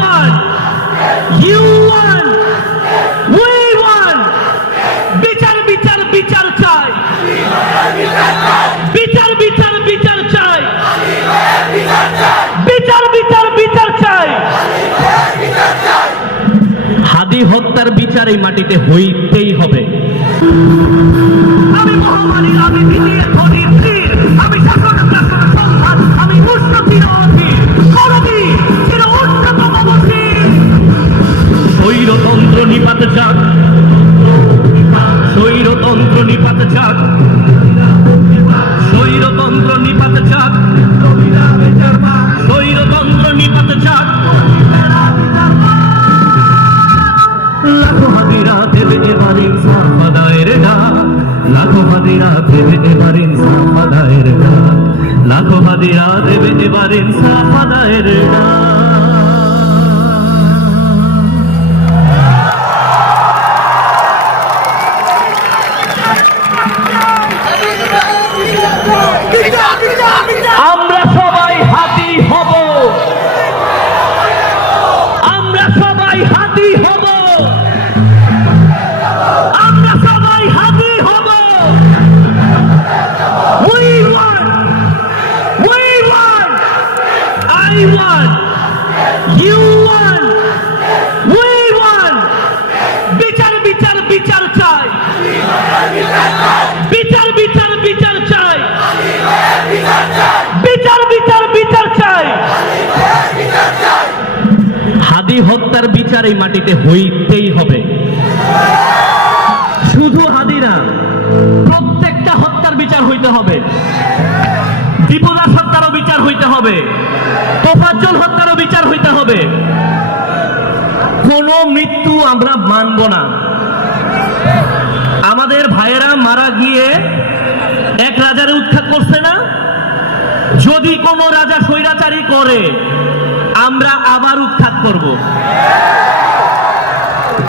won, you won, we won. বিচার বিচার বিচার চাই, বিচার বিচার বিচার চাই, বিচার বিচার বিচার চাই। হাদি হত্যার বিচার এই মাটিতে হইতেই হবে। আমি মহামারীর আমি ভিড়িয়ে ধরির তীর, আমি শাসন শাসন সংঘাত, আমি উষ্ণ চির অধীর করবি চির উন্নতম অবস্থির। স্বৈরতন্ত্র নিপাত যাক, স্বৈরতন্ত্র নিপাত যাক, স্বৈরতন্ত্র নিপাত যাক, স্বৈরতন্ত্র নিপাত যাক। লাখো হাদিরা দেবে এবার ইনসাফ আদায়ের ডাক, লাখো হাদিরা দেবে এবার ইনসাফ আদায়ের ডাক, লাখো হাদিরা দেবে এবার ইনসাফ আদায়ের ডাক। আমরা সবাই হাতি হব, আমরা সবাই হাতি হব, আমরা সবাই হাতি হব। We won, we won, I won, you won, we won. বিচার বিচার বিচার চাই, বিচার বিচার বিচার চাই, বিচার বিচার বিচার চাই। হাদি হত্যার বিচার এই মাটিতে হইতেই হবে। শুধু হাদি না, প্রত্যেকটা হত্যার বিচার হইতে হবে। দীপুদাস হত্যারও বিচার হইতে হবে, তোফাজ্জল হত্যারও বিচার হইতে হবে। কোন মৃত্যু আমরা মানব না। আমাদের ভাইয়েরা মারা গিয়ে এক রাজারে উৎখাত করছে না? যদি কোন রাজা স্বৈরাচারী করে আমরা আবার উৎখাত করব।